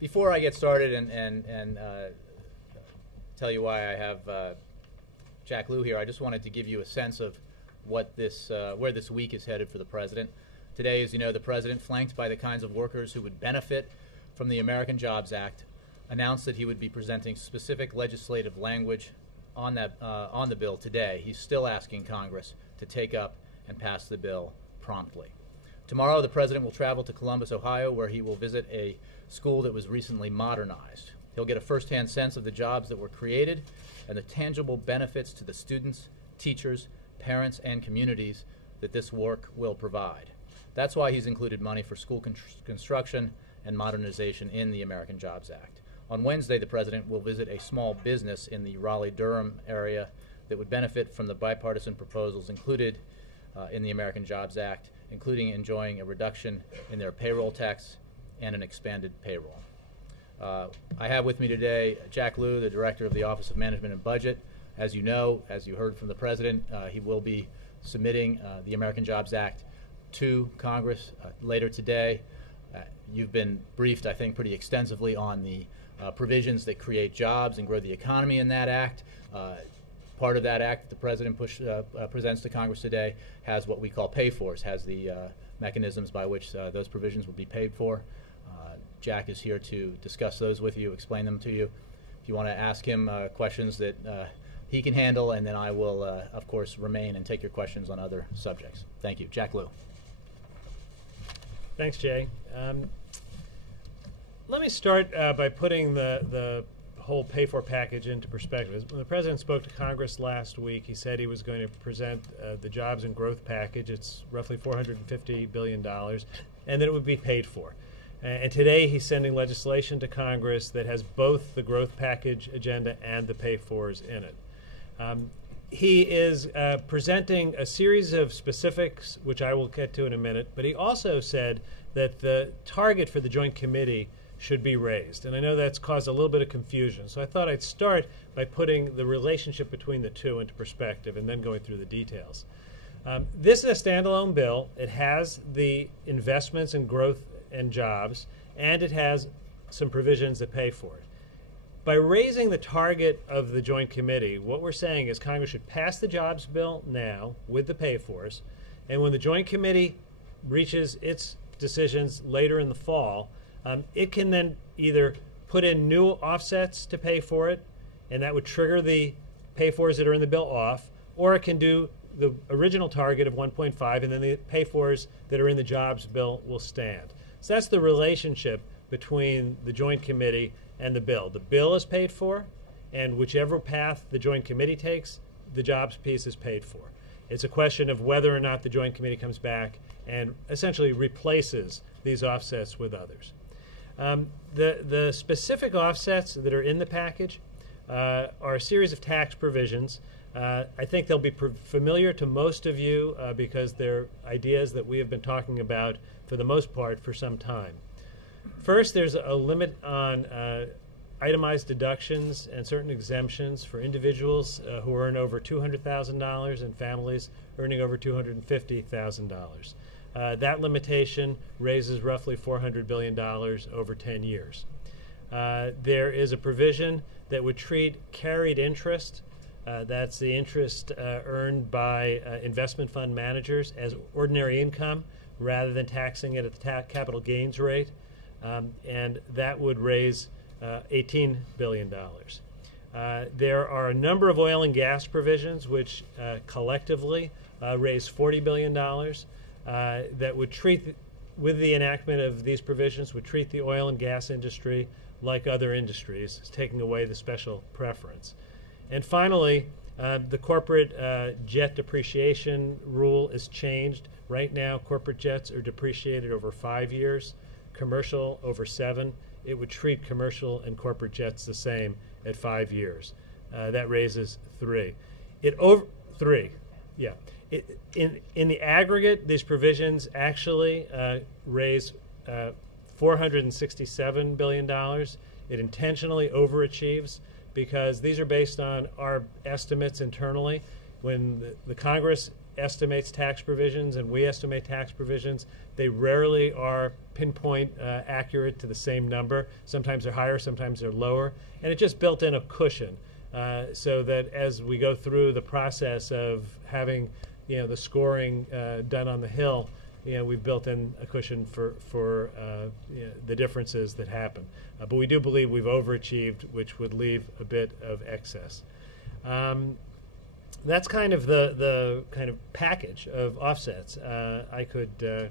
Before I get started and tell you why I have Jack Lew here, I just wanted to give you a sense of what this, where this week is headed for the President. Today, as you know, the President, flanked by the kinds of workers who would benefit from the American Jobs Act, announced that he would be presenting specific legislative language on the bill today. He's still asking Congress to take up and pass the bill promptly. Tomorrow, the President will travel to Columbus, Ohio, where he will visit a school that was recently modernized. He'll get a first-hand sense of the jobs that were created and the tangible benefits to the students, teachers, parents, and communities that this work will provide. That's why he's included money for school construction and modernization in the American Jobs Act. On Wednesday, the President will visit a small business in the Raleigh-Durham area that would benefit from the bipartisan proposals included in the American Jobs Act, including enjoying a reduction in their payroll tax and an expanded payroll. I have with me today Jack Lew, the Director of the Office of Management and Budget. As you know, as you heard from the President, he will be submitting the American Jobs Act to Congress later today. You've been briefed, I think, pretty extensively on the provisions that create jobs and grow the economy in that act. Part of that act that the President presents to Congress today has what we call pay-fors, has the mechanisms by which those provisions will be paid for. Jack is here to discuss those with you, explain them to you. If you want to ask him questions that he can handle, and then I will, of course, remain and take your questions on other subjects. Thank you. Jack Lew. Thanks, Jay. Let me start by putting the whole pay-for package into perspective. When the President spoke to Congress last week, he said he was going to present the Jobs and Growth Package. It's roughly $450 billion, and that it would be paid for. And today he's sending legislation to Congress that has both the growth package agenda and the pay-fors in it. He is presenting a series of specifics, which I will get to in a minute, but he also said that the target for the Joint Committee should be raised. And I know that's caused a little bit of confusion, so I thought I'd start by putting the relationship between the two into perspective and then going through the details. This is a standalone bill. It has the investments in growth and jobs, and it has some provisions that pay for it. By raising the target of the Joint Committee, what we're saying is Congress should pass the jobs bill now with the pay-fors, and when the Joint Committee reaches its decisions later in the fall, it can then either put in new offsets to pay for it, and that would trigger the pay-fors that are in the bill off, or it can do the original target of 1.5, and then the pay-fors that are in the jobs bill will stand. So that's the relationship between the Joint Committee and the bill. The bill is paid for, and whichever path the Joint Committee takes, the jobs piece is paid for. It's a question of whether or not the Joint Committee comes back and essentially replaces these offsets with others. The specific offsets that are in the package are a series of tax provisions. I think they'll be familiar to most of you because they're ideas that we have been talking about for the most part for some time. First, there's a limit on itemized deductions and certain exemptions for individuals who earn over $200,000 and families earning over $250,000. That limitation raises roughly $400 billion over 10 years. There is a provision that would treat carried interest, that's the interest earned by investment fund managers, as ordinary income rather than taxing it at the capital gains rate. And that would raise $18 billion. There are a number of oil and gas provisions which collectively raise $40 billion that would treat, with the enactment of these provisions, would treat the oil and gas industry like other industries, taking away the special preference. And finally, the corporate jet depreciation rule is changed. Right now, corporate jets are depreciated over 5 years, commercial over 7. It would treat commercial and corporate jets the same at 5 years. That raises 3. In the aggregate, these provisions actually raise $467 billion. It intentionally overachieves because these are based on our estimates internally. When the Congress estimates tax provisions and we estimate tax provisions. They rarely are pinpoint accurate to the same number. Sometimes they're higher, sometimes they're lower. And it just built in a cushion so that as we go through the process of having the scoring done on the Hill, we've built in a cushion for the differences that happen. But we do believe we've overachieved, which would leave a bit of excess. That's kind of the kind of package of offsets. I could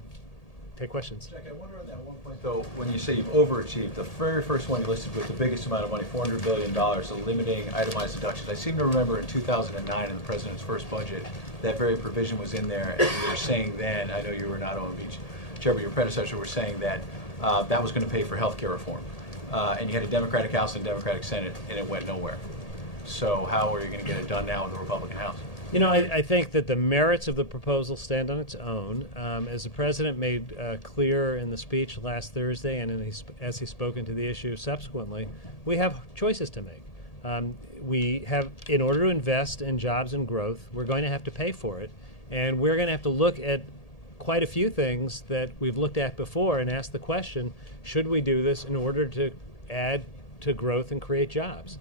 take questions. Jack, I wonder on that one point, though, when you say you've overachieved, the very first one you listed with the biggest amount of money, $400 billion, so limiting itemized deductions. I seem to remember in 2009 in the President's first budget, that very provision was in there, and you were saying then, I know you were not OMB chair, but your predecessor were saying that that was going to pay for health care reform. And you had a Democratic House and a Democratic Senate, and it went nowhere. So how are you going to get it done now with the Republican House? I think that the merits of the proposal stand on its own. As the President made clear in the speech last Thursday and as he's spoken to the issue subsequently, we have choices to make. We have, in order to invest in jobs and growth, we're going to have to pay for it. And we're going to have to look at quite a few things that we've looked at before and ask the question, should we do this in order to add to growth and create jobs?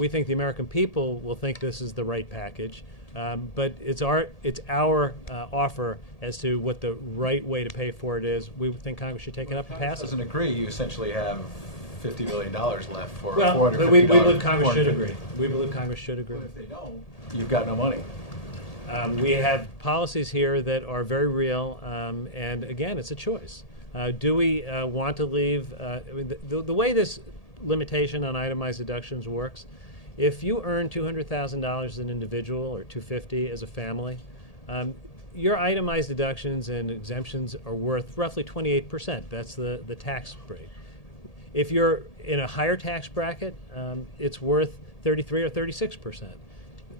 We think the American people will think this is the right package. But it's our offer as to what the right way to pay for it is. We think Congress should take it up and pass it. Doesn't agree. You essentially have $50 billion left for $450. But we believe Congress should $450. agree. We believe Congress should agree. But if they don't, you've got no money. We have policies here that are very real, and again, it's a choice. Do we want to leave? The way this limitation on itemized deductions works. If you earn $200,000 as an individual or $250,000 as a family, your itemized deductions and exemptions are worth roughly 28%. That's the tax rate. If you're in a higher tax bracket, it's worth 33 or 36%.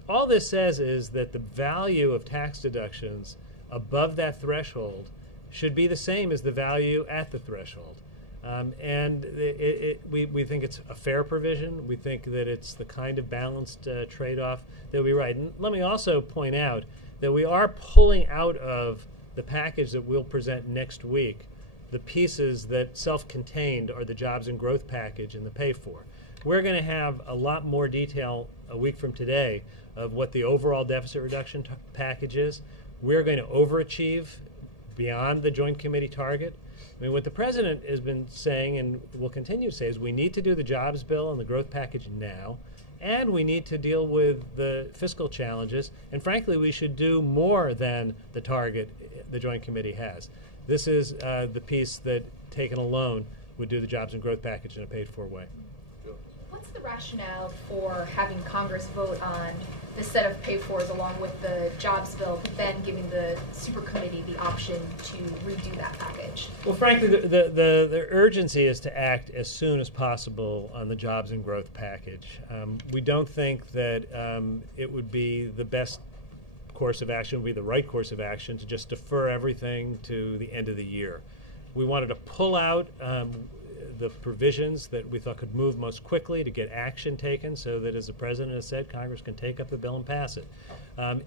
All this says is that the value of tax deductions above that threshold should be the same as the value at the threshold. And we think it's a fair provision. We think that it's the kind of balanced trade-off that we write. And let me also point out that we are pulling out of the package that we'll present next week the pieces that self-contained are the jobs and growth package and the pay for. We're going to have a lot more detail a week from today of what the overall deficit reduction package is. We're going to overachieve beyond the Joint Committee target. I mean, what the President has been saying and will continue to say is we need to do the jobs bill and the growth package now, and we need to deal with the fiscal challenges, and frankly, we should do more than the target the Joint Committee has. This is the piece that, taken alone, would do the jobs and growth package in a paid-for way. What's the rationale for having Congress vote on the set of pay-fors along with the jobs bill, but then giving the super committee the option to redo that package? Well, frankly, the urgency is to act as soon as possible on the jobs and growth package. We don't think that it would be the best course of action, would be the right course of action to just defer everything to the end of the year. We wanted to pull out the provisions that we thought could move most quickly to get action taken so that, as the President has said, Congress can take up the bill and pass it.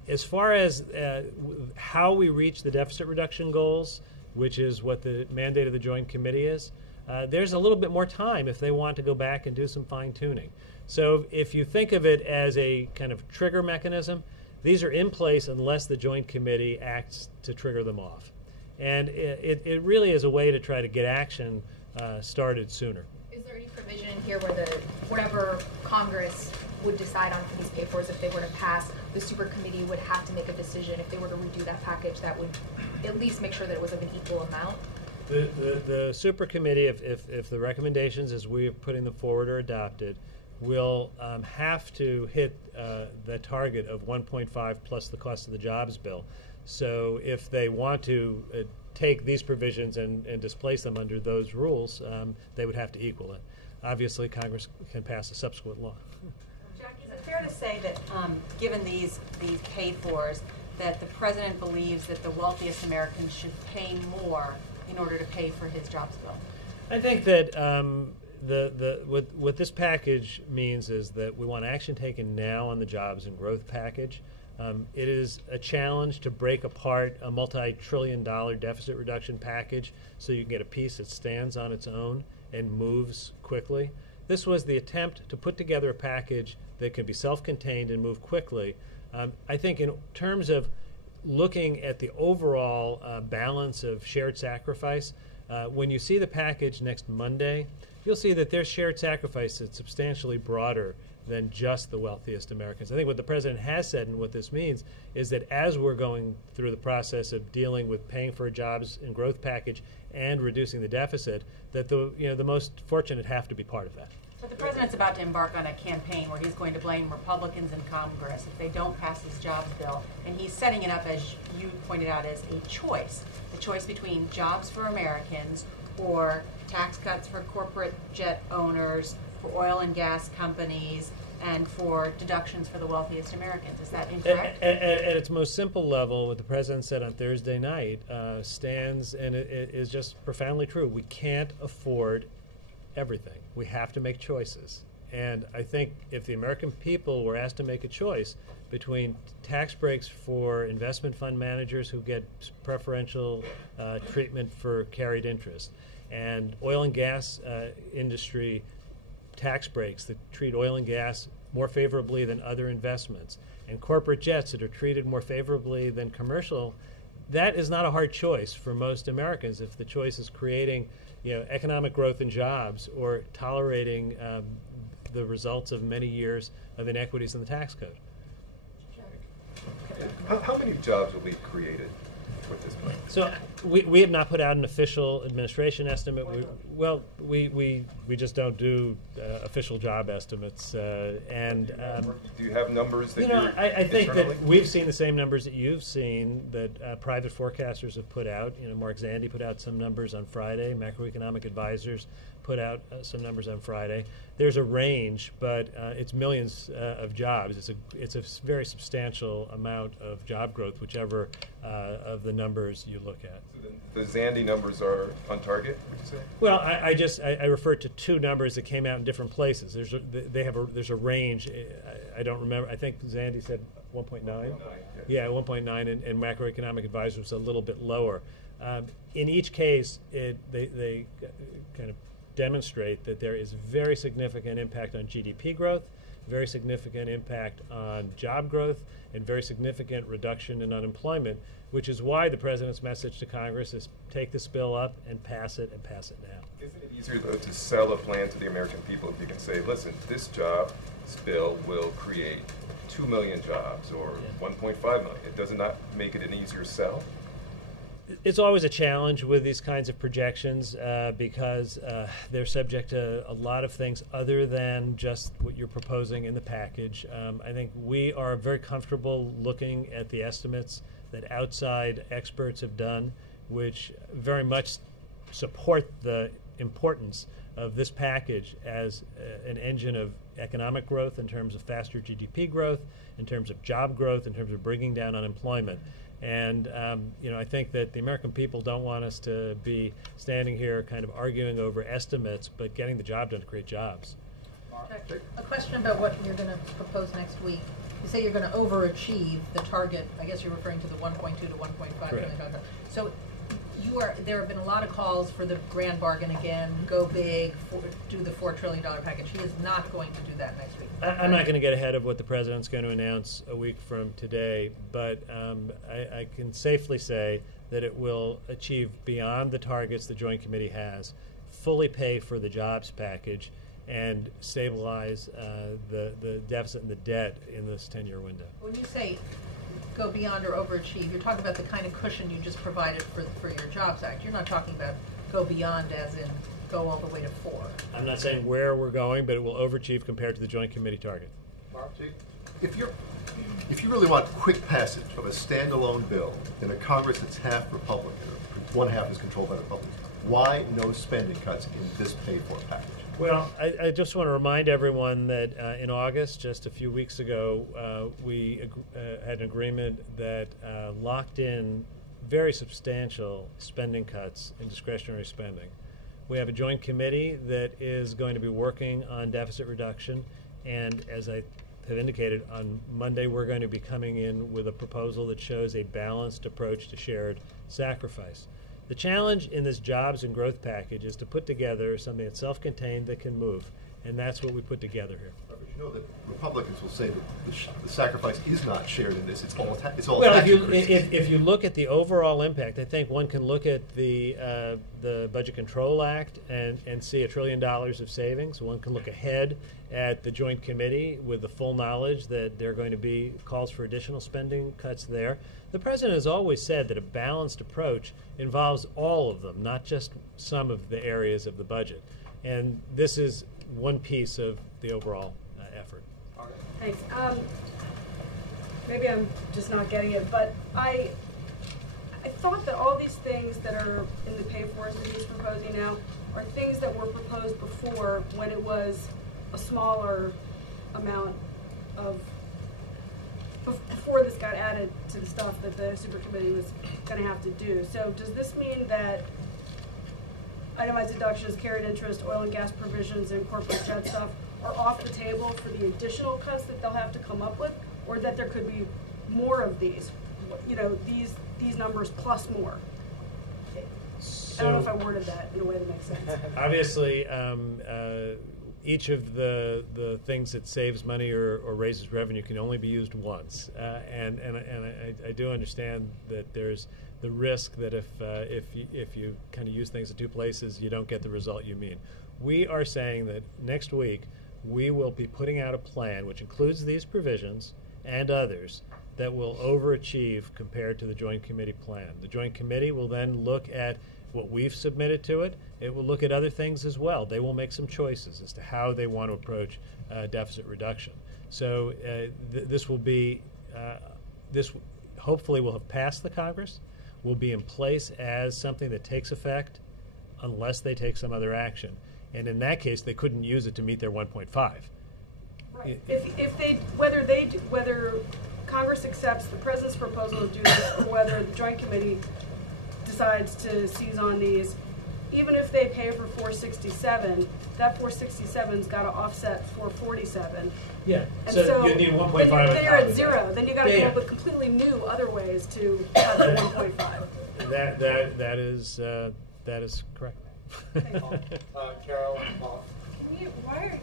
As far as how we reach the deficit reduction goals, which is what the mandate of the Joint Committee is, there's a little bit more time if they want to go back and do some fine-tuning. So if you think of it as a kind of trigger mechanism, these are in place unless the Joint Committee acts to trigger them off. And it really is a way to try to get action started sooner. Is there any provision in here where whatever Congress would decide on for these pay-fors, if they were to pass, the super committee would have to make a decision if they were to redo that package that would at least make sure that it was of an equal amount? The super committee, if the recommendations as we're putting them forward are adopted, will have to hit the target of 1.5 plus the cost of the jobs bill. So if they want to take these provisions and displace them under those rules, they would have to equal it. Obviously, Congress can pass a subsequent law. Jack, is it fair to say that given these pay-fors, that the President believes that the wealthiest Americans should pay more in order to pay for his jobs bill? I think that what this package means is that we want action taken now on the jobs and growth package. It is a challenge to break apart a multi-trillion-dollar deficit reduction package so you can get a piece that stands on its own and moves quickly. This was the attempt to put together a package that can be self-contained and move quickly. I think in terms of looking at the overall balance of shared sacrifice, when you see the package next Monday, you'll see that there's shared sacrifice that's substantially broader than just the wealthiest Americans. I think what the president has said and what this means is that as we're going through the process of dealing with paying for a jobs and growth package and reducing the deficit, that the most fortunate have to be part of that. But the president's about to embark on a campaign where he's going to blame Republicans in Congress if they don't pass his jobs bill, and he's setting it up, as you pointed out, as a choice. The choice between jobs for Americans or tax cuts for corporate jet owners, for oil and gas companies, and for deductions for the wealthiest Americans. Is that incorrect? At its most simple level, what the president said on Thursday night stands, and it is just profoundly true. We can't afford everything. We have to make choices. And I think if the American people were asked to make a choice between tax breaks for investment fund managers who get preferential treatment for carried interest, and oil and gas industry tax breaks that treat oil and gas more favorably than other investments, and corporate jets that are treated more favorably than commercial, that is not a hard choice for most Americans if the choice is creating economic growth and jobs or tolerating the results of many years of inequities in the tax code. How many jobs will be created with this plan? So we have not put out an official administration estimate. We just don't do official job estimates. Do you have numbers that I think internally? that we've seen the same numbers that you've seen that private forecasters have put out. Mark Zandi put out some numbers on Friday. Macroeconomic advisors put out some numbers on Friday. There's a range, but it's millions of jobs. It's a very substantial amount of job growth, whichever of the numbers you look at. So the Zandi numbers are on target, would you say? Well, I referred to two numbers that came out in different places. There's a range. I don't remember. I think Zandi said 1.9. Yeah, 1.9, and macroeconomic advisor was a little bit lower. In each case, they kind of demonstrate that there is very significant impact on GDP growth, very significant impact on job growth, and very significant reduction in unemployment, which is why the president's message to Congress is take this bill up and pass it now. Isn't it easier, though, to sell a plan to the American people if you can say, listen, this bill will create 2 million jobs or 1.5 million? It does not make it an easier sell? It's always a challenge with these kinds of projections because they're subject to a lot of things other than just what you're proposing in the package. I think we are very comfortable looking at the estimates that outside experts have done, which very much support the importance of this package as an engine of economic growth in terms of faster GDP growth, in terms of job growth, in terms of bringing down unemployment. And I think that the American people don't want us to be standing here kind of arguing over estimates, but getting the job done to create jobs. A question about what you're going to propose next week. You say you're going to overachieve the target. I guess you're referring to the 1.2 to 1.5 million. So there have been a lot of calls for the grand bargain again, go big, do the $4 trillion package. He is not going to do that next week. I'm not going to get ahead of what the president's going to announce a week from today, but I can safely say that it will achieve beyond the targets the Joint Committee has, fully pay for the jobs package, and stabilize the deficit and the debt in this 10-year window. When you say go beyond or overachieve, you're talking about the kind of cushion you just provided for your Jobs Act. You're not talking about go beyond as in go all the way to 4. I'm not saying where we're going, but it will overachieve compared to the Joint Committee target. If you really want quick passage of a standalone bill in a Congress that's half Republican, or one half is controlled by Republicans, why no spending cuts in this pay-for package? Well, I just want to remind everyone that in August, just a few weeks ago, we had an agreement that locked in very substantial spending cuts in discretionary spending. We have a joint committee that is going to be working on deficit reduction, and as I have indicated, on Monday we're going to be coming in with a proposal that shows a balanced approach to shared sacrifice. The challenge in this jobs and growth package is to put together something that's self-contained that can move, and that's what we put together here. But you know that Republicans will say that the sacrifice is not shared in this. It's all Well, tax increases. if you look at the overall impact, I think one can look at the Budget Control Act and see $1 trillion of savings. One can look ahead at the Joint Committee with the full knowledge that there are going to be calls for additional spending cuts there. The President has always said that a balanced approach involves all of them, not just some of the areas of the budget. And this is one piece of the overall effort. Thanks. Maybe I'm just not getting it, but I thought that all these things that are in the pay-fors that he's proposing now are things that were proposed before when it was a smaller amount of, before this got added to the stuff that the super committee was going to have to do. So does this mean that itemized deductions, carried interest, oil and gas provisions, and corporate jet stuff are off the table for the additional cuts that they'll have to come up with, or that there could be more of these, you know, these numbers plus more? I don't know if I worded that in a way that makes sense. Obviously, each of the things that saves money or raises revenue can only be used once, and I do understand that there's the risk that if you kind of use things in two places, you don't get the result you mean. We are saying that next week we will be putting out a plan which includes these provisions and others that will overachieve compared to the Joint Committee plan. The Joint Committee will then look at what we've submitted to it. It will look at other things as well. They will make some choices as to how they want to approach deficit reduction. So this will be, this hopefully will have passed the Congress, will be in place as something that takes effect unless they take some other action. And in that case, they couldn't use it to meet their 1.5. Right. If they, whether Congress accepts the President's proposal to do this, or whether the Joint Committee decides to seize on these, even if they pay for 467, that 467's got to offset 447. Yeah. And so you need 1.5 on top of that. Then you're at zero. Then you got to Yeah, come up with completely new other ways to have the 1.5. That is correct. Carol and Paul. Why are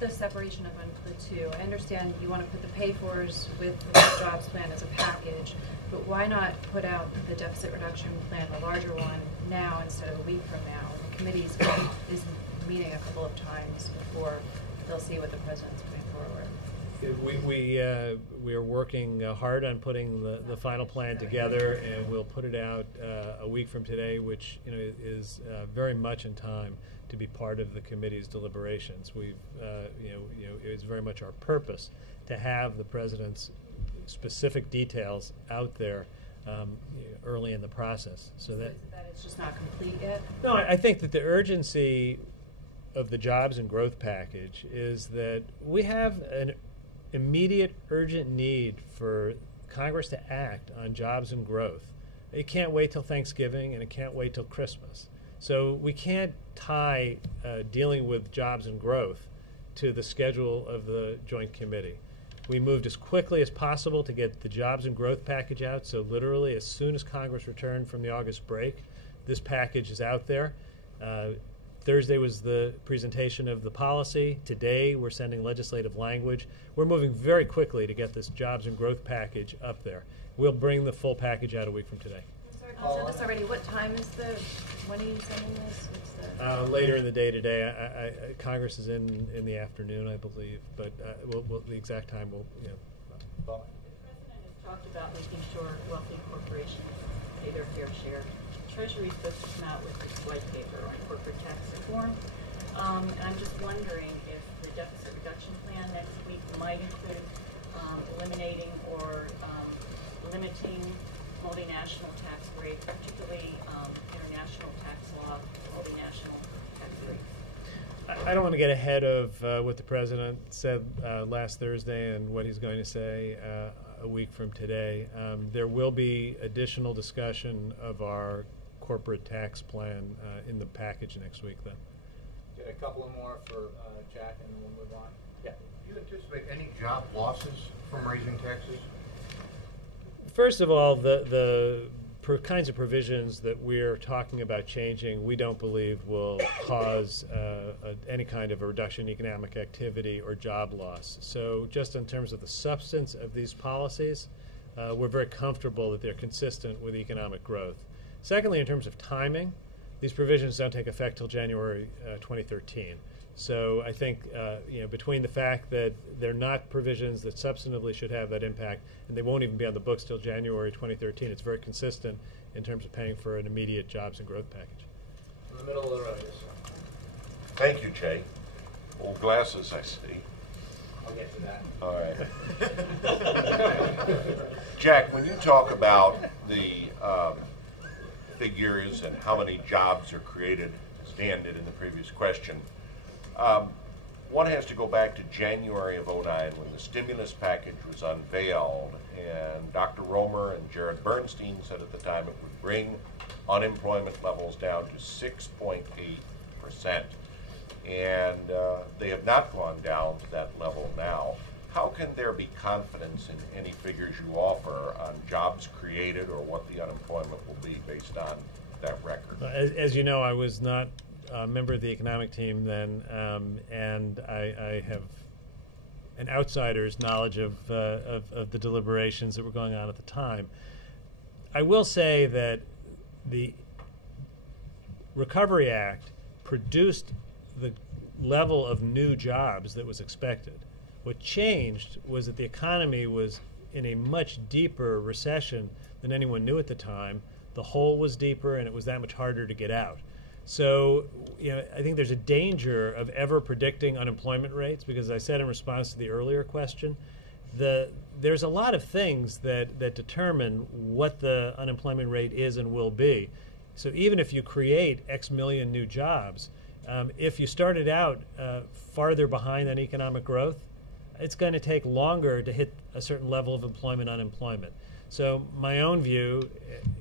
the separation of the two? I understand you want to put the pay-fors with the jobs plan as a package, but why not put out the deficit reduction plan, the larger one, now instead of a week from now? The committee is meeting a couple of times before they'll see what the president's putting forward. We are working hard on putting the final plan together, and we'll put it out a week from today, which is very much in time to be part of the committee's deliberations. We've it's very much our purpose to have the president's specific details out there early in the process, so that it's just not complete yet. No, I think that the urgency of the jobs and growth package is that we have an immediate urgent need for Congress to act on jobs and growth. It can't wait till Thanksgiving, and it can't wait till Christmas. So we can't tie dealing with jobs and growth to the schedule of the Joint Committee. We moved as quickly as possible to get the jobs and growth package out, so literally as soon as Congress returned from the August break, this package is out there. Thursday was the presentation of the policy. Today we're sending legislative language. We're moving very quickly to get this jobs and growth package up there. We'll bring the full package out a week from today. I said this already. What time is when are you sending this? What's the later in the day today. Congress is in the afternoon, I believe, but the exact time will. The President has talked about making sure wealthy corporations pay their fair share. Treasury is supposed to come out with this white paper on corporate tax reform. And I'm just wondering if the deficit reduction plan next week might include eliminating or limiting multinational tax rates, particularly international tax law, multinational tax rates. I don't want to get ahead of what the President said last Thursday and what he's going to say a week from today. There will be additional discussion of our corporate tax plan in the package next week then. Get a couple more for Jack and then we'll move on. Yeah. Do you anticipate any job losses from raising taxes? First of all, the kinds of provisions that we're talking about changing, we don't believe will cause any kind of a reduction in economic activity or job loss. So just in terms of the substance of these policies, we're very comfortable that they're consistent with economic growth. Secondly, in terms of timing, these provisions don't take effect till January 2013. So I think between the fact that they're not provisions that substantively should have that impact, and they won't even be on the books till January 2013, it's very consistent in terms of paying for an immediate jobs and growth package. In the middle of the road, yes. Thank you, Jay. Old glasses, I see. I'll get to that. All right. Jack, when you talk about the figures and how many jobs are created, as Dan did in the previous question, one has to go back to January of '09 when the stimulus package was unveiled, and Dr. Romer and Jared Bernstein said at the time it would bring unemployment levels down to 6.8%. And they have not gone down to that level now. How can there be confidence in any figures you offer on jobs created or what the unemployment will be based on that record? As you know, I was not a member of the economic team then, and I have an outsider's knowledge of the deliberations that were going on at the time. I will say that the Recovery Act produced the level of new jobs that was expected. What changed was that the economy was in a much deeper recession than anyone knew at the time. The hole was deeper, and it was that much harder to get out. So, I think there's a danger of ever predicting unemployment rates because, as I said in response to the earlier question, there's a lot of things that determine what the unemployment rate is and will be. So even if you create X million new jobs, if you started out farther behind than economic growth, it's going to take longer to hit a certain level of unemployment. So my own view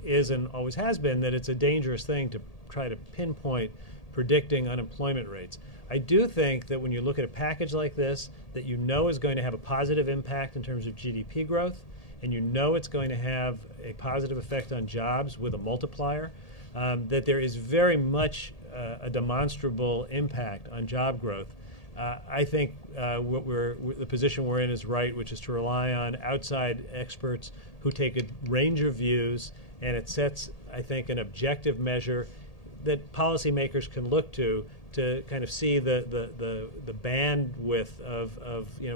is, and always has been, that it's a dangerous thing to try to pinpoint predicting unemployment rates. I do think that when you look at a package like this that you know is going to have a positive impact in terms of GDP growth, and you know it's going to have a positive effect on jobs with a multiplier, that there is very much a demonstrable impact on job growth. I think the position we're in is right, which is to rely on outside experts who take a range of views, and it sets, I think, an objective measure that policymakers can look to kind of see the bandwidth of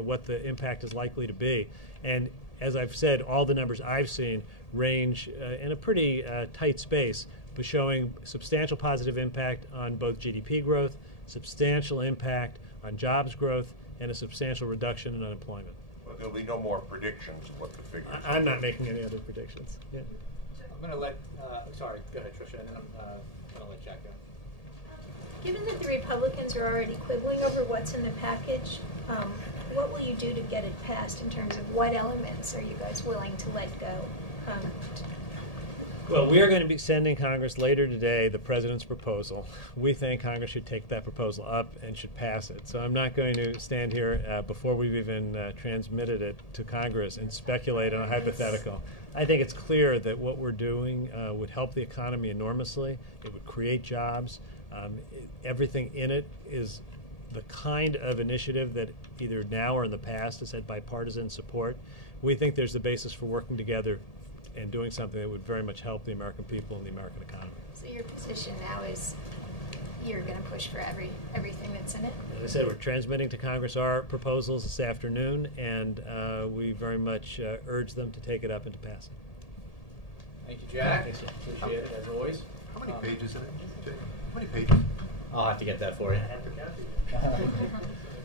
what the impact is likely to be. And as I've said, all the numbers I've seen range in a pretty tight space, but showing substantial positive impact on both GDP growth, substantial impact on jobs growth, and a substantial reduction in unemployment. Well, there'll be no more predictions of what the figures are. I'm not making any other predictions. Yeah. I'm going to let, sorry, go ahead, Tricia, and then I'm going to let Jack go. Given that the Republicans are already quibbling over what's in the package, what will you do to get it passed in terms of what elements are you guys willing to let go? Well, we are going to be sending Congress later today the President's proposal. We think Congress should take that proposal up and should pass it. So I'm not going to stand here before we've even transmitted it to Congress and speculate on a hypothetical. I think it's clear that what we're doing would help the economy enormously. It would create jobs. Everything in it is the kind of initiative that either now or in the past has had bipartisan support. We think there's the basis for working together and doing something that would very much help the American people and the American economy. So your position now is you're going to push for everything that's in it? As I said, we're transmitting to Congress our proposals this afternoon, and we very much urge them to take it up and to pass it. Thank you, Jack. Appreciate it, as always. How many pages in it, Jay? How many pages? I'll have to get that for you.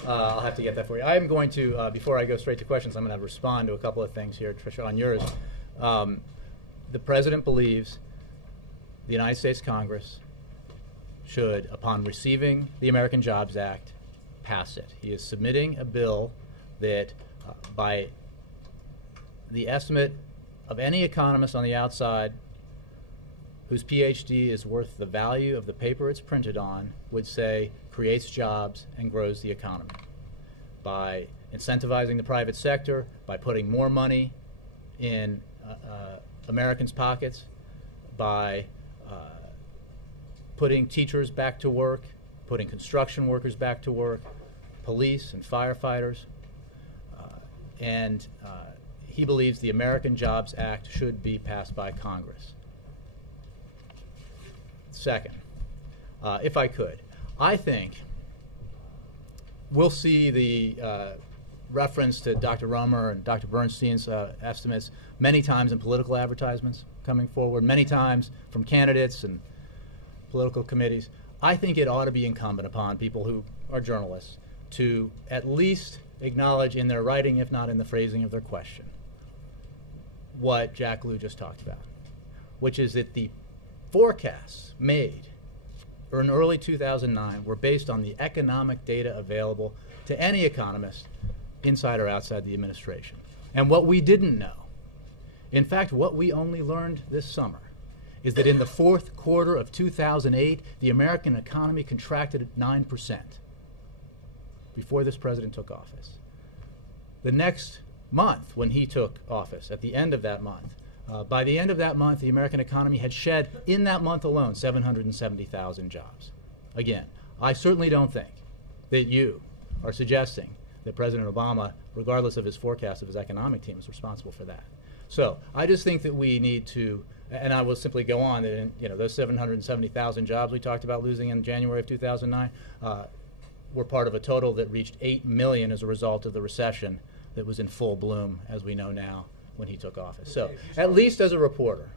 I'll have to get that for you. I'm going to, before I go straight to questions, I'm going to respond to a couple of things here, Tricia, on yours. The President believes the United States Congress should, upon receiving the American Jobs Act, pass it. He is submitting a bill that, by the estimate of any economist on the outside whose PhD is worth the value of the paper it's printed on, would say creates jobs and grows the economy. by incentivizing the private sector, by putting more money in Americans' pockets, by putting teachers back to work, putting construction workers back to work, police and firefighters. And he believes the American Jobs Act should be passed by Congress. Second, if I could, I think we'll see the reference to Dr. Romer and Dr. Bernstein's estimates many times in political advertisements coming forward, many times from candidates and political committees. I think it ought to be incumbent upon people who are journalists to at least acknowledge in their writing, if not in the phrasing of their question, what Jack Lew just talked about, which is that the forecasts made in early 2009 were based on the economic data available to any economist inside or outside the administration. And what we didn't know, in fact, what we only learned this summer, is that in the fourth quarter of 2008, the American economy contracted at 9% before this president took office. The next month, when he took office, at the end of that month, by the end of that month, the American economy had shed, in that month alone, 770,000 jobs. Again, I certainly don't think that you are suggesting that President Obama, regardless of his forecast of his economic team, is responsible for that. So I just think that we need to, and I will simply go on, that those 770,000 jobs we talked about losing in January of 2009 were part of a total that reached 8 million as a result of the recession that was in full bloom, as we know now, when he took office. So at least as a reporter,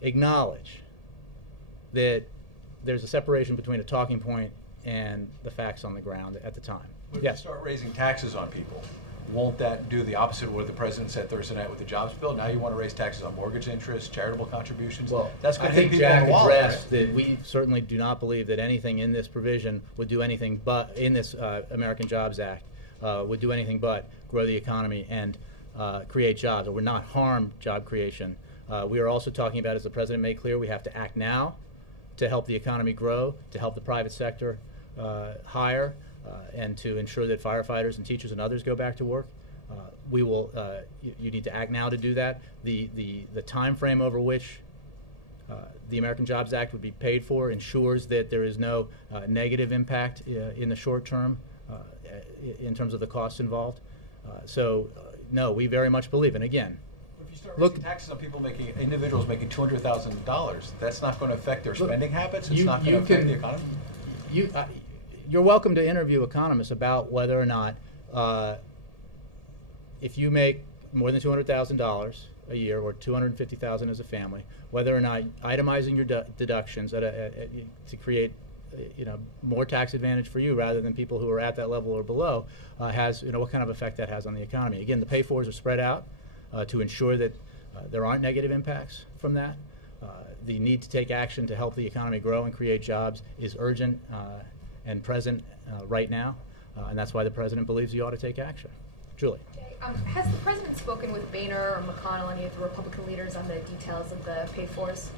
acknowledge that there's a separation between a talking point and the facts on the ground at the time. But if Yes? you start raising taxes on people, won't that do the opposite of what the president said Thursday night with the jobs bill? Now you want to raise taxes on mortgage interest, charitable contributions? Well, that's going I to hit think people in Jack the wallet, addressed right? that we certainly do not believe that anything in this provision would do anything but, in this American Jobs Act, would do anything but grow the economy and create jobs, or would not harm job creation. We are also talking about, as the president made clear, we have to act now to help the economy grow, to help the private sector hire, and to ensure that firefighters and teachers and others go back to work. We will. You need to act now to do that. The time frame over which the American Jobs Act would be paid for ensures that there is no negative impact in the short term in terms of the costs involved. No, we very much believe. And again, If you start raising taxes on people individuals making $200,000, that's not going to affect their spending habits. It's not going to affect the economy. You're welcome to interview economists about whether or not, if you make more than $200,000 a year or $250,000 as a family, whether or not itemizing your deductions to create more tax advantage for you rather than people who are at that level or below has, what kind of effect that has on the economy. Again, the pay-fors are spread out to ensure that there aren't negative impacts from that. The need to take action to help the economy grow and create jobs is urgent and present right now, and that's why the president believes you ought to take action. Julie. Has the president spoken with Boehner or McConnell, any of the Republican leaders, on the details of the pay-fors?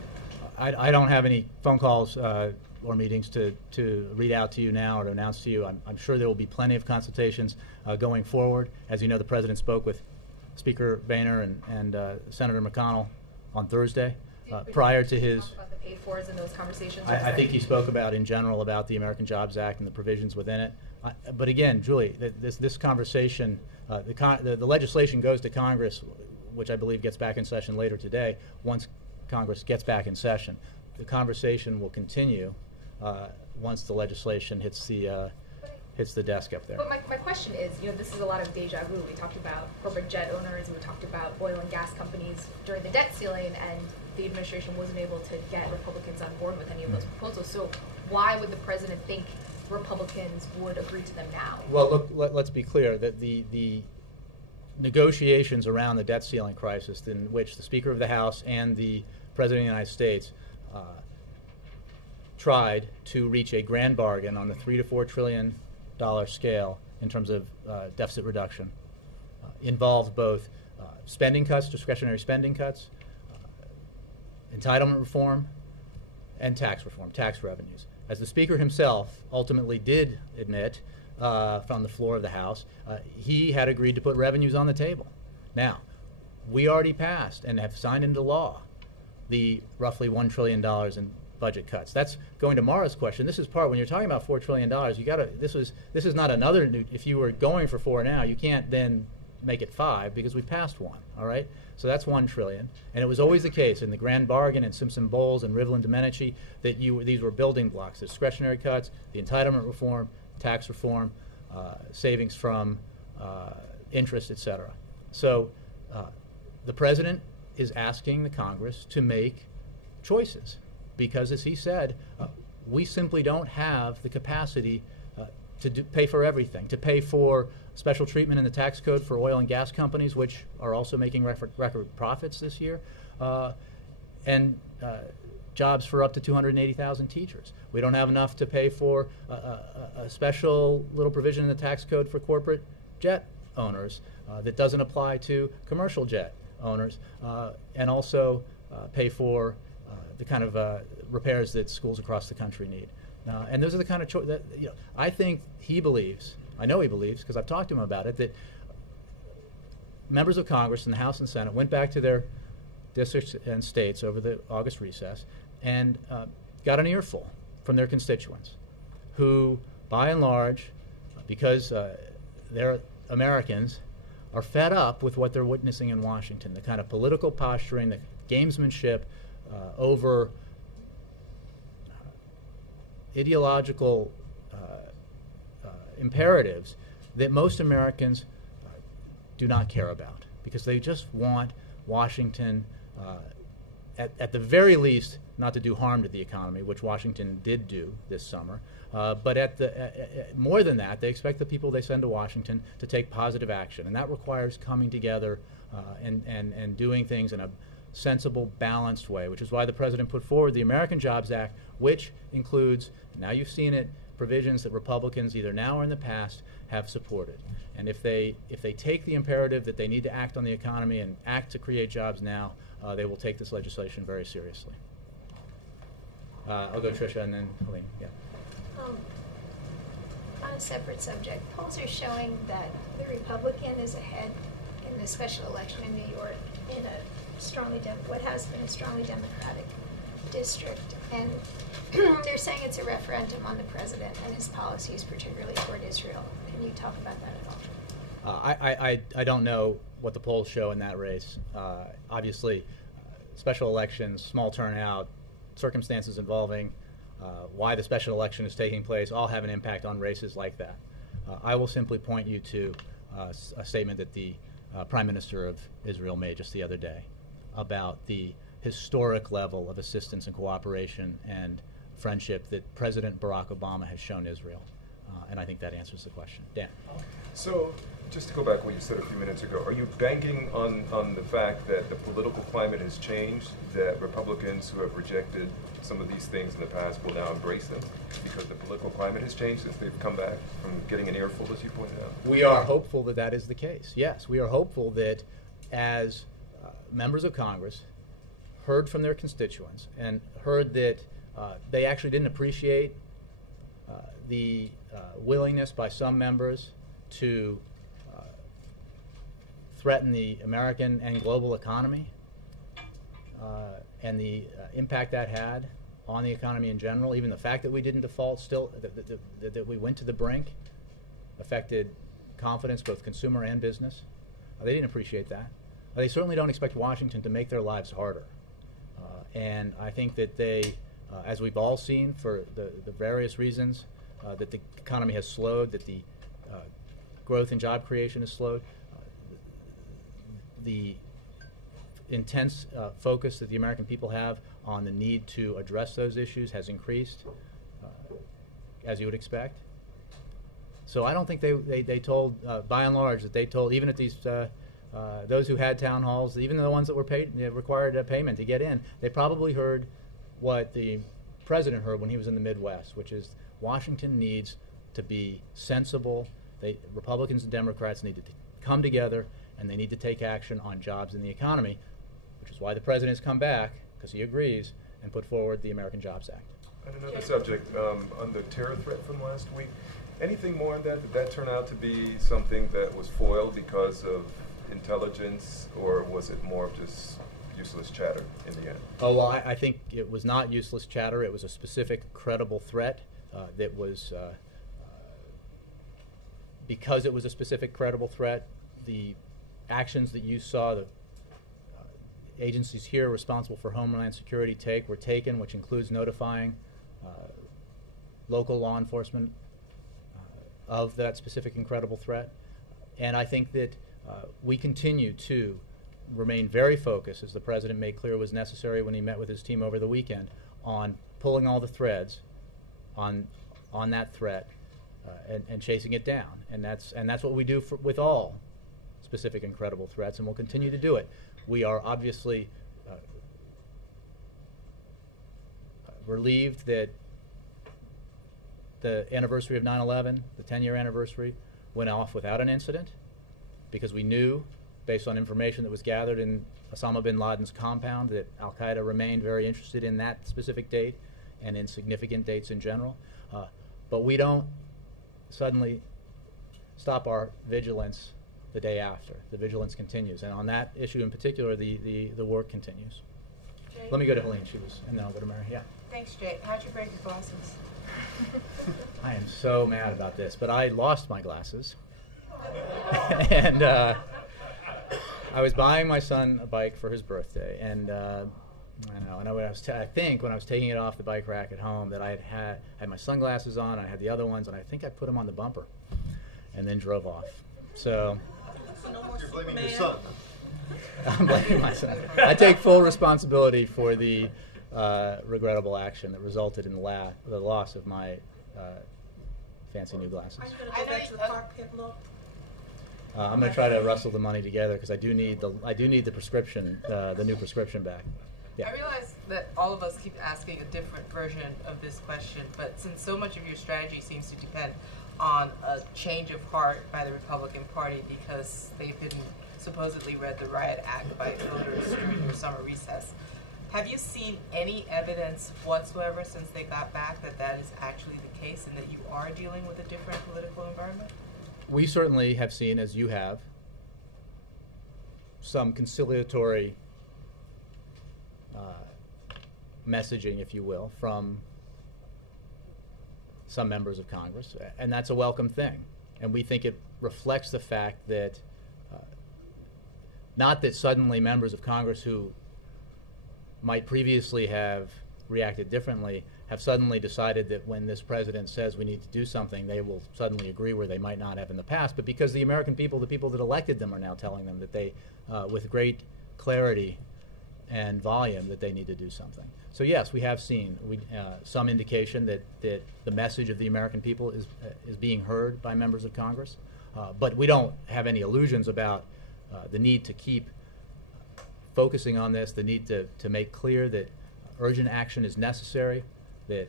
I don't have any phone calls or meetings to read out to you now or to announce to you. I'm sure there will be plenty of consultations going forward. As you know, the president spoke with Speaker Boehner and Senator McConnell on Thursday prior to his. Talk about the pay-fors in those conversations. I think he spoke about, in general, about the American Jobs Act and the provisions within it. But again, Julie, this conversation, the legislation goes to Congress, which I believe gets back in session later today. Once Congress gets back in session, the conversation will continue once the legislation hits the desk up there. But my question is, this is a lot of deja vu. We talked about corporate jet owners, we talked about oil and gas companies during the debt ceiling, and the administration wasn't able to get Republicans on board with any of those proposals. So why would the president think Republicans would agree to them now? Well, look, let's be clear that the negotiations around the debt ceiling crisis, in which the Speaker of the House and the President of the United States tried to reach a grand bargain on the $3 to $4 trillion scale in terms of deficit reduction, involved both spending cuts, discretionary spending cuts, entitlement reform, and tax reform, tax revenues. as the Speaker himself ultimately did admit from the floor of the House, he had agreed to put revenues on the table. Now, we already passed and have signed into law the roughly $1 trillion in budget cuts. That's going to Mara's question. This is part, when you're talking about $4 trillion, you gotta, this is not another new, if you were going for 4 now, you can't then make it 5 because we passed 1, all right? So that's $1 trillion. And it was always the case in the Grand Bargain and Simpson Bowles and Rivlin Domenici that these were building blocks, the discretionary cuts, the entitlement reform, tax reform, savings from interest, et cetera. So the president is asking the Congress to make choices because, as he said, we simply don't have the capacity to pay for everything, to pay for special treatment in the tax code for oil and gas companies, which are also making record profits this year, and jobs for up to 280,000 teachers. We don't have enough to pay for a special little provision in the tax code for corporate jet owners that doesn't apply to commercial jet owners, and also pay for the kind of repairs that schools across the country need. And those are the kind of that, you know, I think he believes, I know he believes, because I've talked to him about it, that members of Congress in the House and Senate went back to their districts and states over the August recess and got an earful from their constituents, who, by and large, because they're Americans, are fed up with what they're witnessing in Washington, the kind of political posturing, the gamesmanship over ideological imperatives that most Americans do not care about, because they just want Washington, at the very least, not to do harm to the economy, which Washington did do this summer. But more than that, they expect the people they send to Washington to take positive action, and that requires coming together and doing things in a sensible, balanced way, which is why the president put forward the American Jobs Act, which includes, now you've seen it, provisions that Republicans either now or in the past have supported. And if they take the imperative that they need to act on the economy and act to create jobs now, they will take this legislation very seriously. I'll go Tricia and then Helene. Yeah. On a separate subject, polls are showing that the Republican is ahead in the special election in New York in what has been a strongly Democratic district, and they're saying it's a referendum on the president and his policies, particularly toward Israel. Can you talk about that at all? I don't know what the polls show in that race. Obviously, special elections, small turnout, circumstances involving why the special election is taking place all have an impact on races like that. I will simply point you to a statement that the Prime Minister of Israel made just the other day about the historic level of assistance and cooperation and friendship that President Barack Obama has shown Israel. And I think that answers the question. Dan. So, just to go back to what you said a few minutes ago, are you banking on the fact that the political climate has changed, that Republicans who have rejected some of these things in the past will now embrace them because the political climate has changed since they've come back from getting an earful, as you pointed out? We are hopeful that that is the case. Yes, we are hopeful that as members of Congress heard from their constituents and heard that they actually didn't appreciate the willingness by some members to threaten the American and global economy and the impact that had on the economy in general. Even the fact that we didn't default, still that we went to the brink, affected confidence, both consumer and business. They didn't appreciate that. They certainly don't expect Washington to make their lives harder. And I think that they, as we've all seen for the various reasons, that the economy has slowed, that the growth in job creation has slowed, the intense focus that the American people have on the need to address those issues has increased, as you would expect. So I don't think they told, by and large, that they told, even at these, those who had town halls, even the ones that were paid, required a payment to get in, they probably heard what the president heard when he was in the Midwest, which is Washington needs to be sensible. Republicans and Democrats need to come together, and they need to take action on jobs in the economy, which is why the president has come back, because he agrees, and put forward the American Jobs Act. On another subject, on the terror threat from last week, anything more on that? Did that turn out to be something that was foiled because of intelligence, or was it more of just useless chatter in the end? Oh, well, I think it was not useless chatter. It was a specific, credible threat that was, because it was a specific, credible threat, the actions that you saw the agencies here responsible for Homeland Security were taken, which includes notifying local law enforcement of that specific and credible threat. And I think that we continue to remain very focused, as the President made clear was necessary when he met with his team over the weekend, on pulling all the threads on that threat and chasing it down. And that's what we do with all specific and credible threats, and we'll continue to do it. We are obviously relieved that the anniversary of 9/11, the 10-year anniversary, went off without an incident, because we knew, based on information that was gathered in Osama bin Laden's compound, that al-Qaeda remained very interested in that specific date and in significant dates in general. But we don't suddenly stop our vigilance the day after. The vigilance continues. And on that issue in particular, the work continues. Jay? Let me go to Helene, and then I'll go to Mary. Yeah. Thanks, Jay. How'd you break your glasses? I am so mad about this, but I lost my glasses. And I was buying my son a bike for his birthday, and I think when I was taking it off the bike rack at home, that I had my sunglasses on, I had the other ones, and I think I put them on the bumper, and then drove off. So You're blaming your son. I'm blaming my son. I take full responsibility for the regrettable action that resulted in the loss of my fancy new glasses. Are you going to go back to the park, Pablo? I'm going to try to rustle the money together, because I do need the prescription, the new prescription back. Yeah. I realize that all of us keep asking a different version of this question, but since so much of your strategy seems to depend on a change of heart by the Republican Party because they didn't supposedly read the Riot Act by voters during their summer recess, have you seen any evidence whatsoever since they got back that that is actually the case and that you are dealing with a different political environment? We certainly have seen, as you have, some conciliatory messaging, if you will, from some members of Congress, and that's a welcome thing. And we think it reflects the fact that, not that suddenly members of Congress who might previously have reacted differently have suddenly decided that when this president says we need to do something, they will suddenly agree where they might not have in the past, but because the American people, the people that elected them, are now telling them that they, with great clarity and volume, that they need to do something. So yes, we have seen some indication that the message of the American people is being heard by members of Congress, but we don't have any illusions about the need to keep focusing on this, the need to make clear that urgent action is necessary, that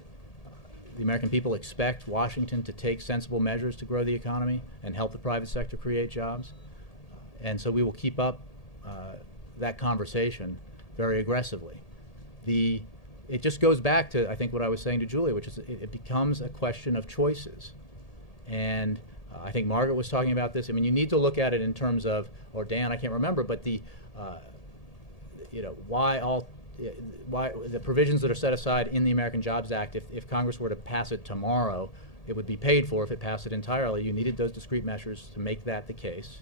the American people expect Washington to take sensible measures to grow the economy and help the private sector create jobs. And so we will keep up that conversation very aggressively. It just goes back to, I think, what I was saying to Julia, which is it becomes a question of choices. And I think Margaret was talking about this. I mean, you need to look at it in terms of, or Dan, I can't remember, but why the provisions that are set aside in the American Jobs Act, if Congress were to pass it tomorrow, it would be paid for if it passed it entirely. You needed those discrete measures to make that the case.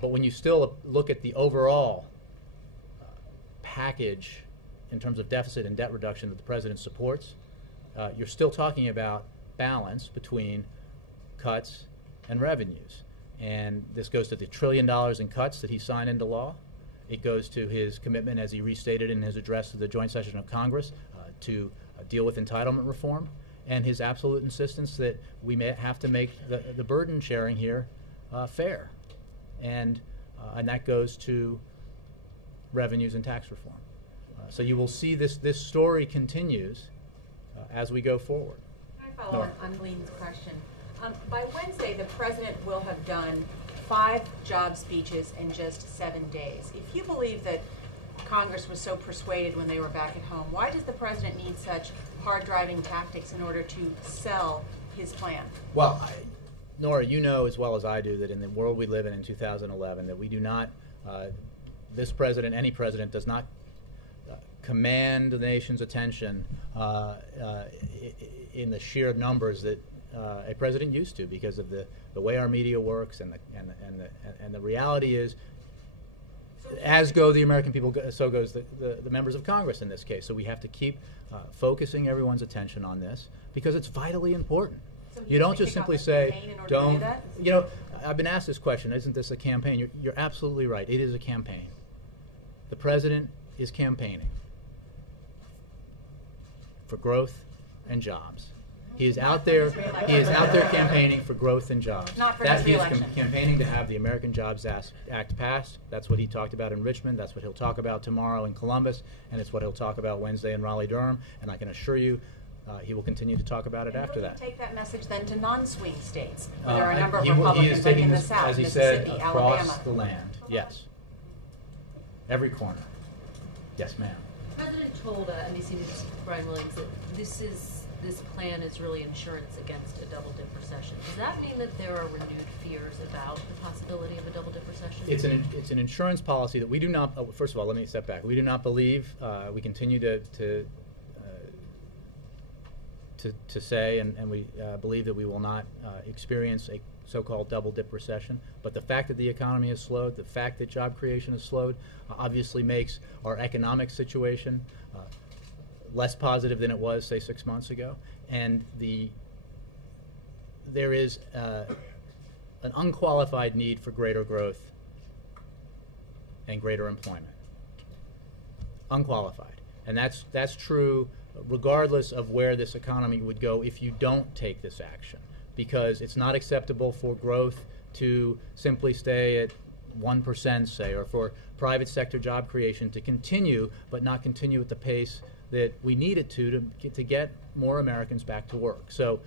But when you still look at the overall package in terms of deficit and debt reduction that the President supports, you're still talking about balance between cuts and revenues. And this goes to the $1 trillion in cuts that he signed into law. It goes to his commitment, as he restated in his address to the joint session of Congress, to deal with entitlement reform, and his absolute insistence that we may have to make the burden sharing here fair. And that goes to revenues and tax reform. So you will see this story continues as we go forward. Can I follow on Lean's question? By Wednesday, the President will have done 5 job speeches in just 7 days. If you believe that Congress was so persuaded when they were back at home, why does the President need such hard-driving tactics in order to sell his plan? Well, Nora, you know as well as I do that in the world we live in 2011, that we do not, this president, any president, does not command the nation's attention in the sheer numbers that a president used to, because of the way our media works, and the reality is, as go the American people, so goes the members of Congress in this case. So we have to keep focusing everyone's attention on this, because it's vitally important. So You don't just simply say, don't, that? you know, I've been asked this question, isn't this a campaign? You're absolutely right, it is a campaign. The president is campaigning for growth and jobs. He is out there campaigning for growth and jobs. Not for his He is re-election. campaigning to have the American Jobs Act passed. That's what he talked about in Richmond. That's what he'll talk about tomorrow in Columbus. And it's what he'll talk about Wednesday in Raleigh-Durham. And I can assure you, he will continue to talk about it after that. Take that message then to non-swing states, where there are a number of He is Republicans like taking in the this, South, as he said, Mississippi, across Alabama. the land. Yes. Every corner. Yes, ma'am. The president told NBC News' Brian Williams that this plan is really insurance against a double-dip recession. Does that mean that there are renewed fears about the possibility of a double-dip recession? It's an insurance policy that we do not. First of all, let me step back. We do not believe. We continue to say, and we believe that we will not experience a so-called double-dip recession. But the fact that the economy has slowed, the fact that job creation has slowed, obviously makes our economic situation less positive than it was, say, 6 months ago. And there is an unqualified need for greater growth and greater employment. Unqualified. And that's true regardless of where this economy would go if you don't take this action, because it's not acceptable for growth to simply stay at 1%, say, or for private sector job creation to continue, but not continue at the pace that we need it to get more Americans back to work. So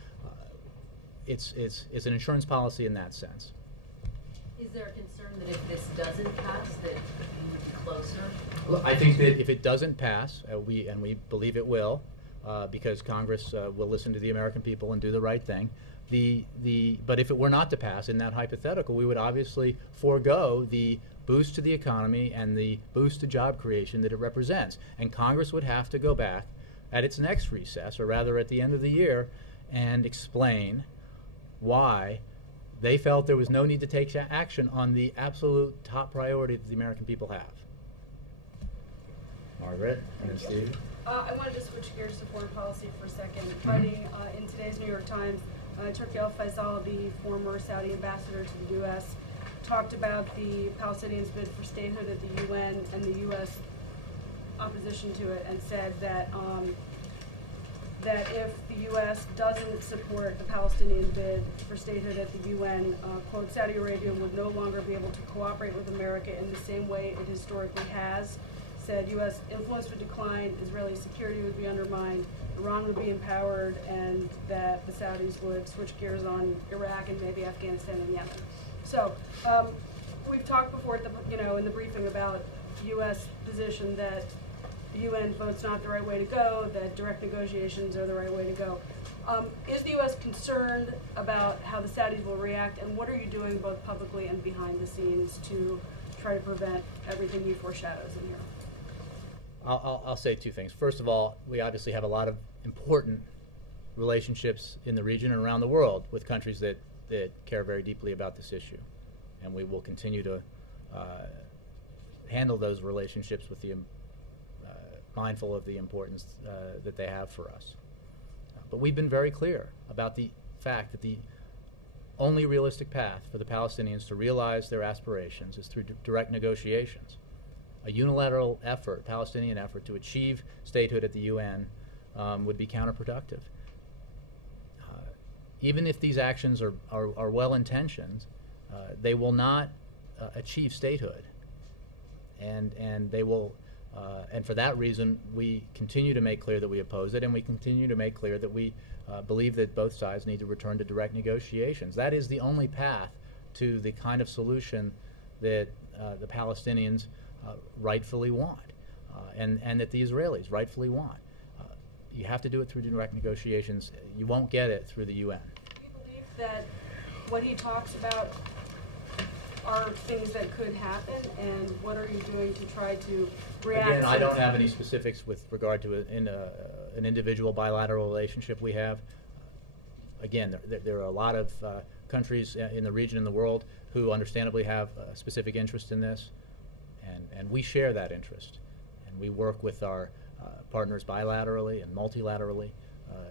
it's an insurance policy in that sense. Is there a concern that if this doesn't pass, that you would be closer? Well, I think that if it doesn't pass, we believe it will, because Congress will listen to the American people and do the right thing. But if it were not to pass, in that hypothetical, we would obviously forego the boost to the economy and the boost to job creation that it represents. And Congress would have to go back at its next recess, or rather at the end of the year, and explain why they felt there was no need to take action on the absolute top priority that the American people have. Margaret and then Steve. I wanted to switch gears to foreign policy for a second. Writing in today's New York Times, Turki al-Faisal, the former Saudi ambassador to the U.S., talked about the Palestinians' bid for statehood at the UN and the U.S. opposition to it, and said that that if the U.S. doesn't support the Palestinian bid for statehood at the UN, quote, Saudi Arabia would no longer be able to cooperate with America in the same way it historically has. Said U.S. influence would decline, Israeli security would be undermined, Iran would be empowered, and that the Saudis would switch gears on Iraq and maybe Afghanistan and Yemen. So we've talked before at the, in the briefing about U.S. position that the UN vote's not the right way to go, that direct negotiations are the right way to go. Is the U.S. concerned about how the Saudis will react, and what are you doing both publicly and behind the scenes to try to prevent everything you foreshadows in here? I'll say two things. First of all, we obviously have a lot of important relationships in the region and around the world with countries that care very deeply about this issue. And we will continue to handle those relationships with the mindful of the importance that they have for us. But we've been very clear about the fact that the only realistic path for the Palestinians to realize their aspirations is through direct negotiations. A unilateral effort, Palestinian effort, to achieve statehood at the UN would be counterproductive. Even if these actions are well-intentioned, they will not achieve statehood, and they will. And for that reason, we continue to make clear that we oppose it, and we continue to make clear that we believe that both sides need to return to direct negotiations. That is the only path to the kind of solution that the Palestinians rightfully want, and that the Israelis rightfully want. you have to do it through direct negotiations. You won't get it through the UN. Do you believe that what he talks about are things that could happen, and what are you doing to try to react Again, to I don't have any specifics with regard to an individual bilateral relationship we have. Again, there are a lot of countries in the region and the world who understandably have a specific interest in this, and we share that interest. And we work with our partners bilaterally and multilaterally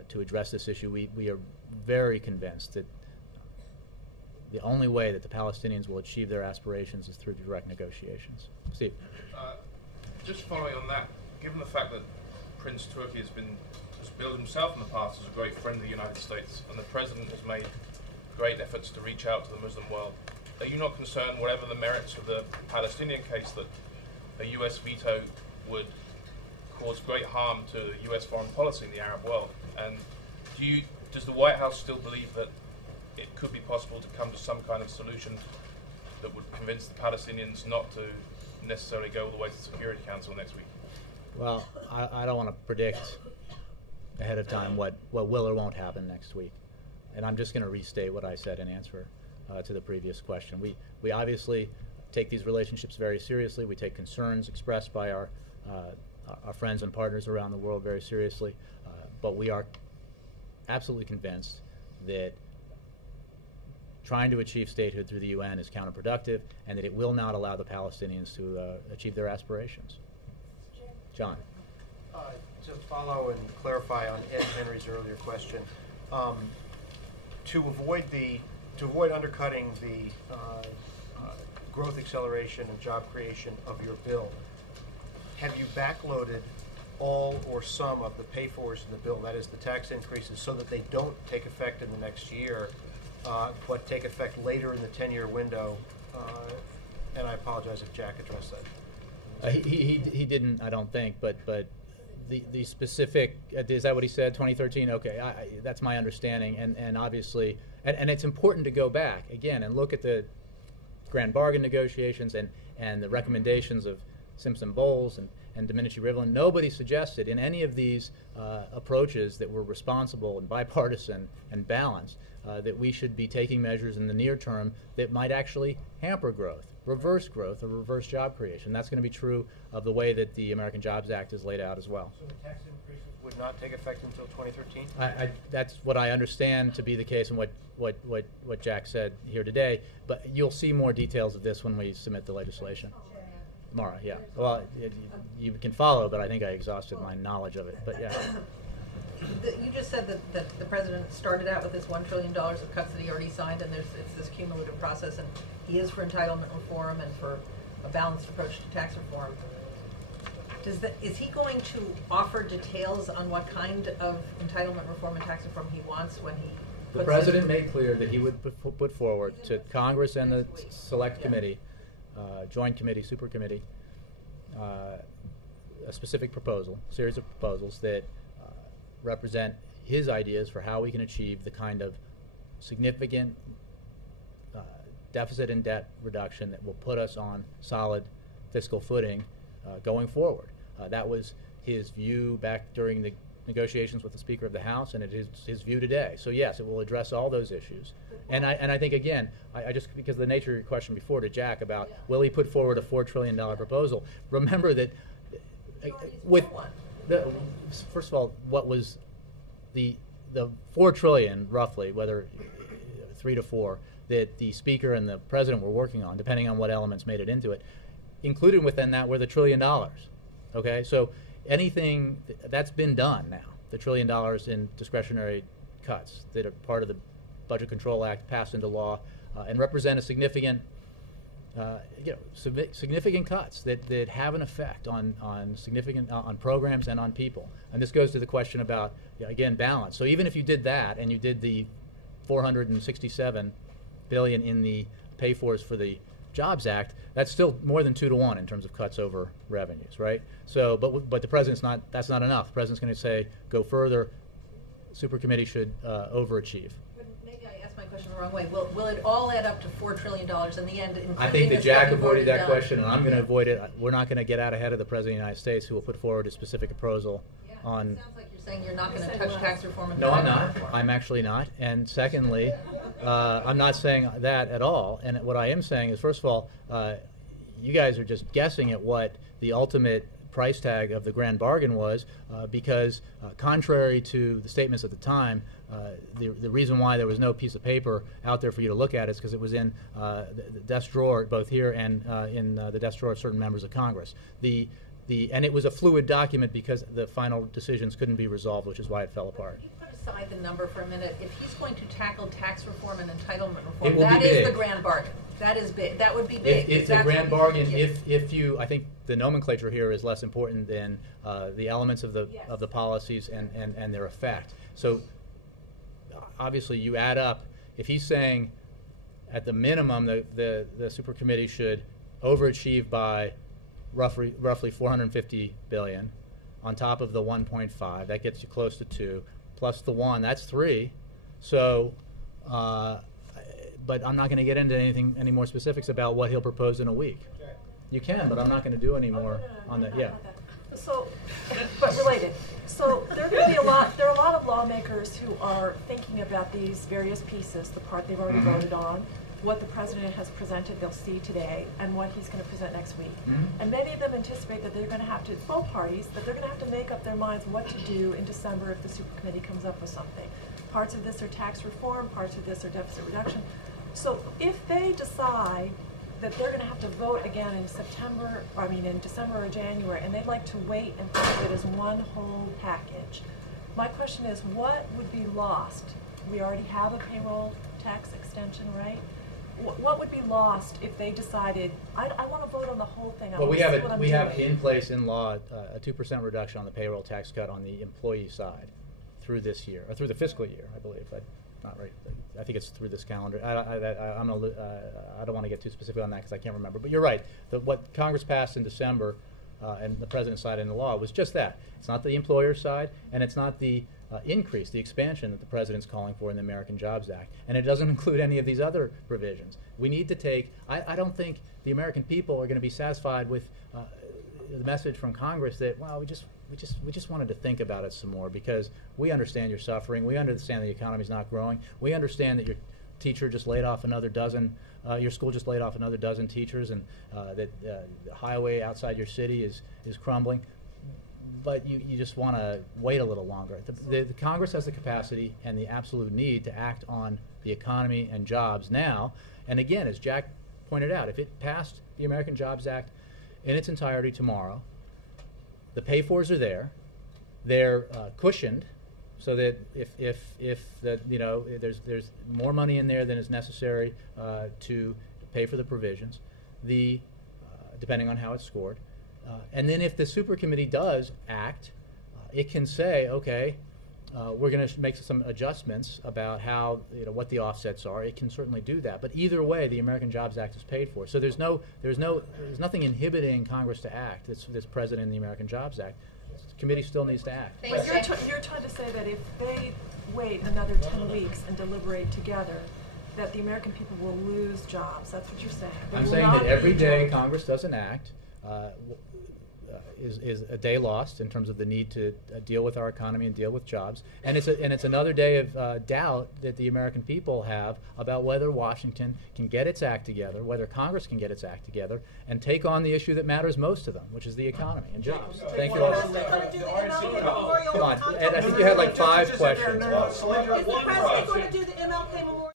to address this issue. We are very convinced that the only way that the Palestinians will achieve their aspirations is through direct negotiations. Steve. Just following on that, given the fact that Prince Turki has billed himself in the past as a great friend of the United States, and the President has made great efforts to reach out to the Muslim world, are you not concerned, whatever the merits of the Palestinian case, that a US veto would cause great harm to US foreign policy in the Arab world? And does the White House still believe that it could be possible to come to some kind of solution that would convince the Palestinians not to necessarily go all the way to the Security Council next week? Well, I don't want to predict ahead of time what will or won't happen next week. And I'm just going to restate what I said in answer to the previous question. We obviously take these relationships very seriously. We take concerns expressed by our friends and partners around the world very seriously. But we are absolutely convinced that trying to achieve statehood through the UN is counterproductive, and that it will not allow the Palestinians to achieve their aspirations. John. To follow and clarify on Ed Henry's earlier question, to avoid undercutting the growth acceleration and job creation of your bill, have you backloaded all or some of the pay-fors in the bill, that is the tax increases, so that they don't take effect in the next year, but take effect later in the 10-year window? And I apologize if Jack addressed that. He didn't, I don't think, but the specific, is that what he said, 2013? Okay, that's my understanding, and obviously, and it's important to go back, again, and look at the grand bargain negotiations and the recommendations of Simpson-Bowles and Domenici-Rivlin. Nobody suggested in any of these approaches that were responsible and bipartisan and balanced that we should be taking measures in the near term that might actually hamper growth, reverse growth, or reverse job creation. That's going to be true of the way that the American Jobs Act is laid out as well. So the tax increases would not take effect until 2013? That's what I understand to be the case, and what Jack said here today. But you'll see more details of this when we submit the legislation. Mara, yeah. Well, you can follow, but I think I exhausted my knowledge of it. But yeah. You just said that the president started out with this $1 trillion of cuts that he already signed, and it's this cumulative process, and he is for entitlement reform and for a balanced approach to tax reform. Is he going to offer details on what kind of entitlement reform and tax reform he wants when he puts The president made clear that he would put forward to Congress and the Select Committee, Joint Committee, Super Committee, a specific proposal, series of proposals that represent his ideas for how we can achieve the kind of significant deficit and debt reduction that will put us on solid fiscal footing going forward. That was his view back during the negotiations with the Speaker of the House, and it is his view today. So yes, it will address all those issues. And I think, again, I just, because of the nature of your question before to Jack about will he put forward a $4 trillion proposal, remember that with first of all, what was the $4 trillion roughly, whether 3 to 4, that the Speaker and the President were working on, depending on what elements made it into it, included within that were the $1 trillion. Okay, so anything that's been done now, the $1 trillion in discretionary cuts that are part of the Budget Control Act passed into law and represent a significant significant cuts that have an effect on programs and on people. And this goes to the question about, again, balance. So even if you did that and you did the $467 billion in the pay-fors for the Jobs Act, that's still more than 2 to 1 in terms of cuts over revenues, right? So, but the president's that's not enough. The president's going to say, go further. Super committee should overachieve. Maybe I asked my question the wrong way. Will it all add up to $4 trillion in the end? I think that Jack avoided that question, and I'm going to avoid it. We're not going to get out ahead of the President of the United States, who will put forward a specific proposal on. Sounds like you're saying you're not going to touch tax reform. No, I'm not. I'm actually not. And secondly, I'm not saying that at all. And what I am saying is, first of all, you guys are just guessing at what the ultimate price tag of the grand bargain was, because contrary to the statements at the time, the reason why there was no piece of paper out there for you to look at is because it was in the desk drawer, both here and in the desk drawer of certain members of Congress. And it was a fluid document because the final decisions couldn't be resolved, which is why it fell apart. Can you put aside the number for a minute? If he's going to tackle tax reform and entitlement It reform, will that be big. is the grand bargain. That is big. That would be big. It's a grand bargain if you. I think the nomenclature here is less important than the elements of the policies and their effect. So obviously, you add up. If he's saying, at the minimum, the super committee should overachieve by roughly 450 billion, on top of the 1.5, that gets you close to 2, plus the 1, that's 3. So. But I'm not going to get into any more specifics about what he'll propose in a week. You can, but I'm not going to do any more on that. Yeah. So, but related. So there are going to be a lot. There are a lot of lawmakers who are thinking about these various pieces, the part they've already voted on, what the president has presented, they'll see today, and what he's going to present next week. And many of them anticipate that they're going to have to, both parties, that they're going to have to make up their minds what to do in December if the super committee comes up with something. Parts of this are tax reform, parts of this are deficit reduction. So if they decide that they're going to have to vote again in in December or January, and they'd like to wait and think of it as one whole package, my question is, what would be lost? We already have a payroll tax extension, right? What would be lost if they decided, I want to vote on the whole thing? Well, we have in place in law a 2% reduction on the payroll tax cut on the employee side through this year, or through the fiscal year, I believe. Not right. I think it's through this calendar. I don't want to get too specific on that because I can't remember. But you're right. What Congress passed in December and the President signed into law was just that. It's not the employer side, and it's not the increase, the expansion that the President's calling for in the American Jobs Act. And it doesn't include any of these other provisions. We need to take, I don't think the American people are going to be satisfied with the message from Congress that, well, we just wanted to think about it some more, because we understand your suffering. We understand the economy's not growing. We understand that your teacher just laid off another dozen, your school just laid off another dozen teachers, and that the highway outside your city is crumbling. But you just want to wait a little longer. The Congress has the capacity and the absolute need to act on the economy and jobs now. And again, as Jack pointed out, if it passed the American Jobs Act in its entirety tomorrow, the pay-fors are there. They're cushioned, so that if there's more money in there than is necessary to pay for the provisions, depending on how it's scored. And then if the super committee does act, it can say, okay, we're going to make some adjustments about how, what the offsets are. It can certainly do that. But either way, the American Jobs Act is paid for. So there's nothing inhibiting Congress to act that's present in the American Jobs Act. The committee still needs to act. But you're trying to say that if they wait another 10 weeks and deliberate together, that the American people will lose jobs. That's what you're saying. I'm saying that every day Congress doesn't act is a day lost in terms of the need to deal with our economy and deal with jobs, and it's another day of doubt that the American people have about whether Washington can get its act together, whether Congress can get its act together, and take on the issue that matters most to them, which is the economy and jobs. Thank you all. Come on, Ed, I think you had like 5 questions. Is the president going to do the MLK Memorial?